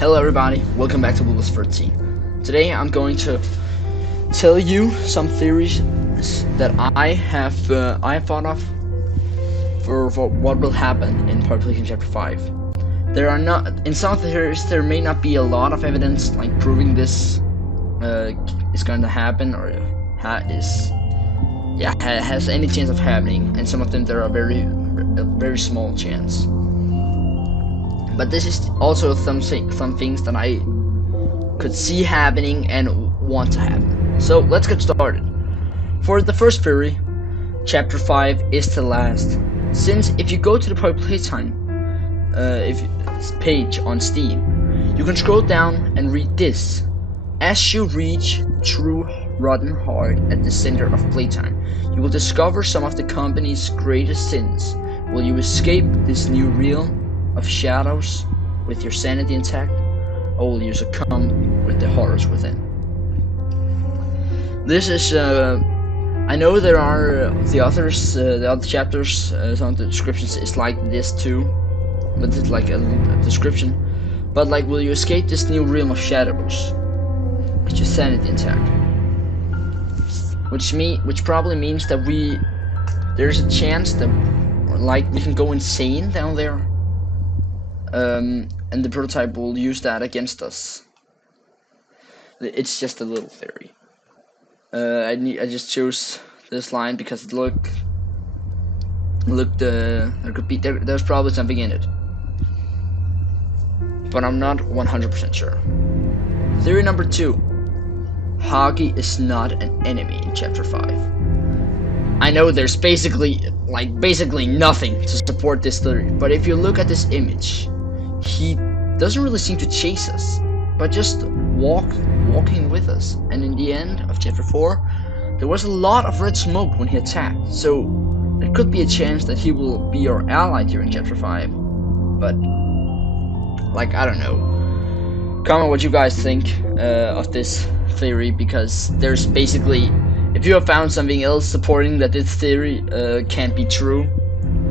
Hello everybody, welcome back to Wilbus 13. Today I'm going to tell you some theories that I have thought of for what will happen in Publication Chapter 5. There are not, in some theories there may not be a lot of evidence like proving this is going to happen or has any chance of happening, and some of them there are a very small chance. But this is also some things that I could see happening and want to happen. So let's get started. For the first theory, Chapter 5 is the last. Since if you go to the Public Playtime page on Steam, you can scroll down and read this. As you reach true rotten heart at the center of Playtime, you will discover some of the company's greatest sins. Will you escape this new realm of shadows with your sanity intact, or will you succumb with the horrors within? This is I know there are the other chapters, some of the descriptions is like this too, but it's like a description. But like, will you escape this new realm of shadows with your sanity intact? Which probably means that there's a chance that like we can go insane down there. And the prototype will use that against us. It's just a little theory. I just chose this line because it looked there's probably something in it, but I'm not 100% sure. Theory number 2: Hagi is not an enemy in Chapter 5. I know there's basically nothing to support this theory, but if you look at this image, he doesn't really seem to chase us, but just walking with us. And in the end of Chapter 4, there was a lot of red smoke when he attacked, so there could be a chance that he will be our ally during Chapter 5. But like, I don't know. Comment what you guys think of this theory, because there's basically, if you have found something else supporting that this theory can't be true,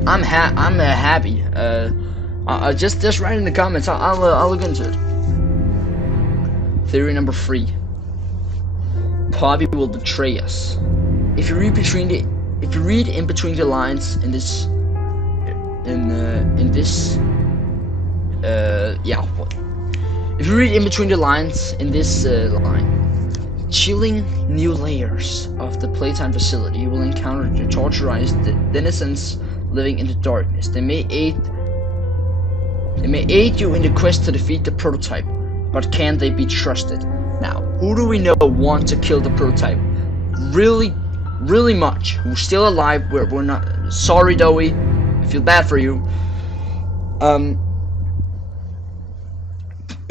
I'm happy. Just write in the comments. I'll look into it. Theory number 3: Poppy will betray us. If you read in between the lines in this, if you read in between the lines in this line, chilling new layers of the Playtime facility, you will encounter the torturized denizens living in the darkness. They may aid you in the quest to defeat the prototype, but can they be trusted? Now, who do we know want to kill the prototype really much? Who's still alive? We're not sorry, Dowie. I feel bad for you.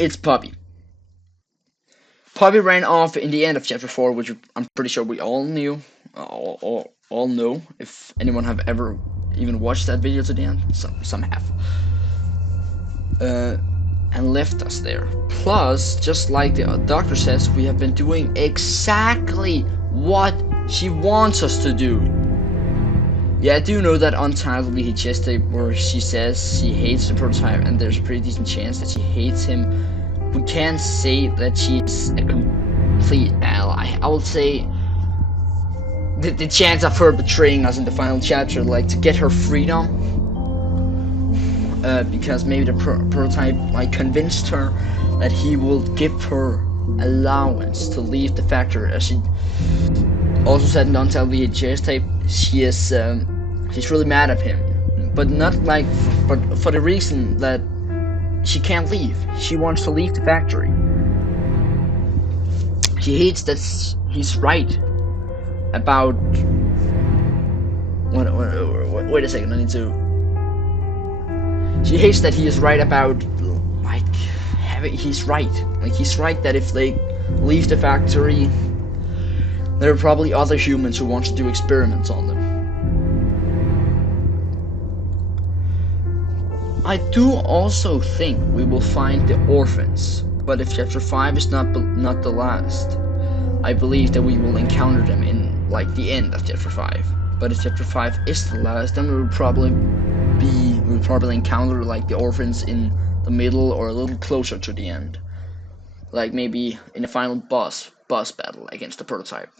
It's Poppy. Poppy ran off in the end of Chapter 4, which I'm pretty sure we all knew, all know. If anyone have ever even watched that video to the end, some have. And left us there. Plus, just like the doctor says, we have been doing exactly what she wants us to do. Yeah, I do know that Untitled VHS tape where she says she hates the prototype, and there's a pretty decent chance that she hates him. We can't say that she's a complete ally. I would say the chance of her betraying us in the final chapter, like to get her freedom, because maybe the prototype like convinced her that he will give her allowance to leave the factory. As she also said in Untitled VHS tape, she's really mad at him, but not like, but for the reason that she can't leave. She wants to leave the factory. She hates that he's right about. Wait a second. I need to. She hates that he is right about, like, he's right. Like, he's right that if they leave the factory, there are probably other humans who want to do experiments on them. I do also think we will find the orphans, but if Chapter 5 is not the last, I believe that we will encounter them in, like, the end of Chapter 5. But if Chapter 5 is the last, then we will probably we'll probably encounter like the orphans in the middle or a little closer to the end. Like maybe in the final boss battle against the prototype.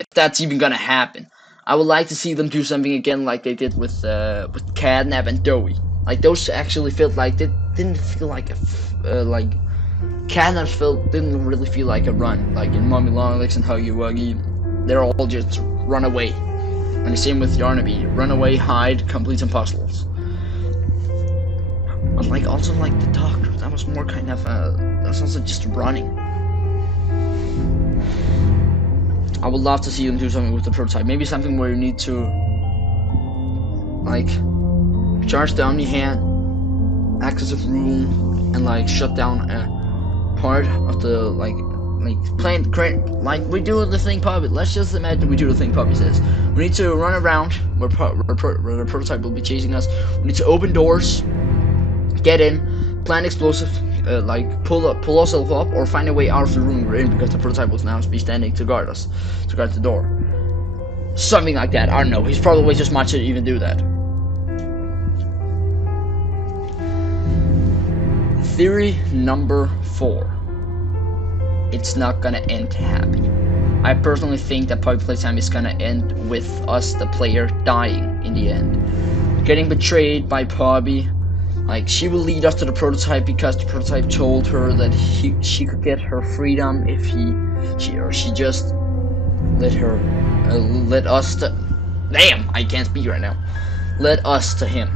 If that's even gonna happen. I would like to see them do something again like they did with Cadnap and Doughy. Like those actually felt like they didn't feel like like Cadnap's didn't really feel like a run. Like in Mummy Longlegs and Huggy Wuggy, they're all just run away. And the same with Yarnaby, run away, hide, complete some puzzles. But like also like the Doctor, that was more kind of that's also just running. I would love to see them do something with the prototype. Maybe something where you need to like charge the Omni Hand, access a room, and like shut down a part of the like plant like we do the thing Puppy. Let's just imagine we do the thing Puppy says. We need to run around where the prototype will be chasing us. We need to open doors, get in, plant explosive, like pull ourselves up, or find a way out of the room we're in because the prototype will now be standing to guard us, to guard the door. Something like that. I don't know. He's probably way too smart to even do that. Theory number 4. It's not gonna end happy. I personally think that Puppy Playtime is gonna end with us, the player, dying in the end. Getting betrayed by Puppy. Like, she will lead us to the prototype because the prototype told her that she could get her freedom if she just let us to... Damn, I can't speak right now. Let us to him.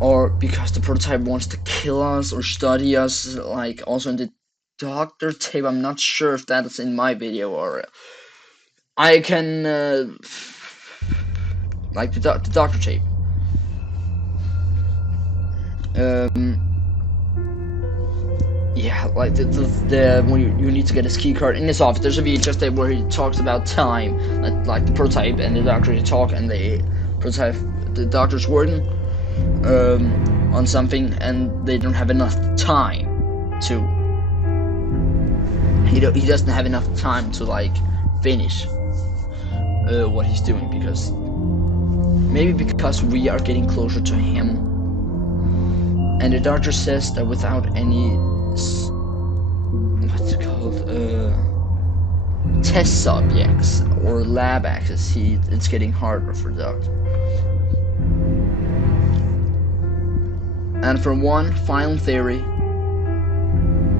Or because the prototype wants to kill us or study us, like also in the Doctor tape. I'm not sure if that is in my video or... I can... like the Doctor tape. Yeah, like the when you need to get his key card in his office. There's a VHS tape where he talks about time, like the prototype and the Doctor talk, and the Doctor's working on something, and they don't have enough time to. He doesn't have enough time to like finish what he's doing because we are getting closer to him. And the Doctor says that without any, what's it called, test subjects or lab access, it's getting harder for the Doctor. And for one final theory,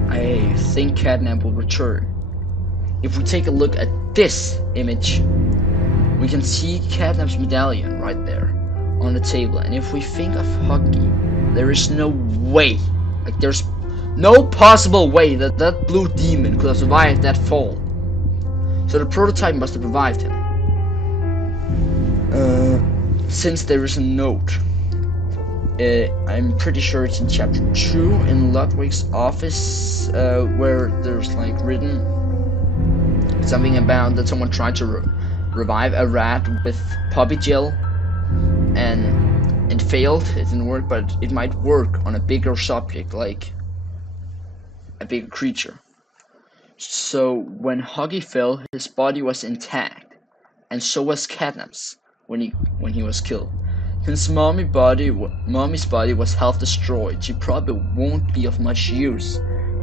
I think Cadnap will return. If we take a look at this image, we can see Cadnap's medallion right there on the table. And if we think of Huggy, there is no way, like there's no possible way that that blue demon could have survived that fall. So the prototype must have revived him. Since there is a note, I'm pretty sure it's in chapter 2 in Ludwig's office, where there's like written something about that someone tried to revive a rat with puppy gel, and it failed. It didn't work, but it might work on a bigger subject, like a bigger creature. So when Huggy fell, his body was intact, and so was Cadnap's when he was killed. Since Mommy's body was half destroyed, she probably won't be of much use.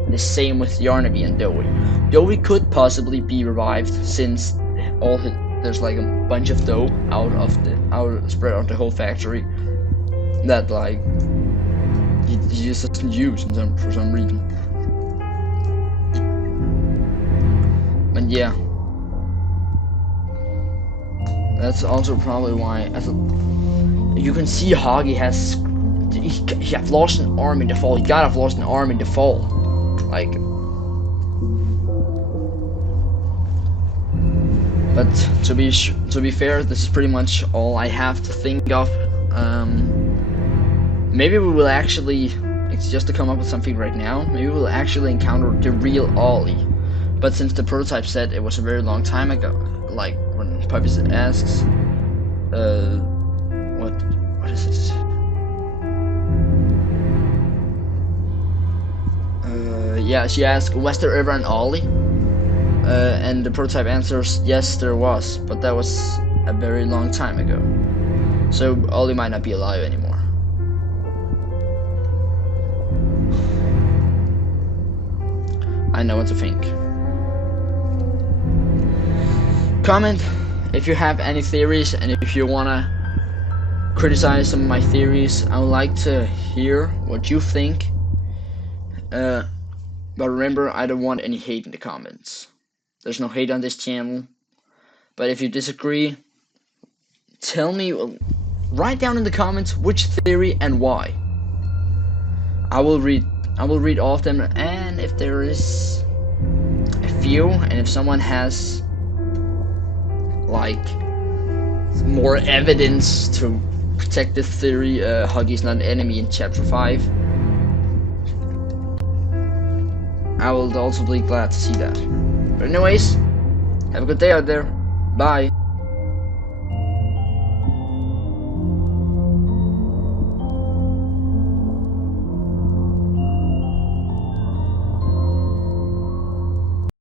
The same with Yarnaby and Doughy. Doughy could possibly be revived since there's like a bunch of dough spread out the whole factory that like he just doesn't use for some reason. But yeah, that's also probably why you can see Huggy he have lost an arm in the fall. He gotta have lost an arm in the fall. Like, but to be fair, this is pretty much all I have to think of. Maybe we will actually, it's just to come up with something right now, maybe we'll actually encounter the real Ollie. But since the prototype said it was a very long time ago, like when Puppy asks, what is it? Yeah, she asked, was there ever an Ollie? And the prototype answers, yes, there was, but that was a very long time ago. So Ollie might not be alive anymore. I know what to think. Comment if you have any theories, and if you wanna criticize some of my theories. I would like to hear what you think. But remember, I don't want any hate in the comments. There's no hate on this channel. But if you disagree, tell me, write down in the comments which theory and why. I will read all of them, and if there is a few, and if someone has like more evidence to protect this theory, Huggy's not an enemy in chapter 5, I will also be glad to see that. But anyways, have a good day out there. Bye.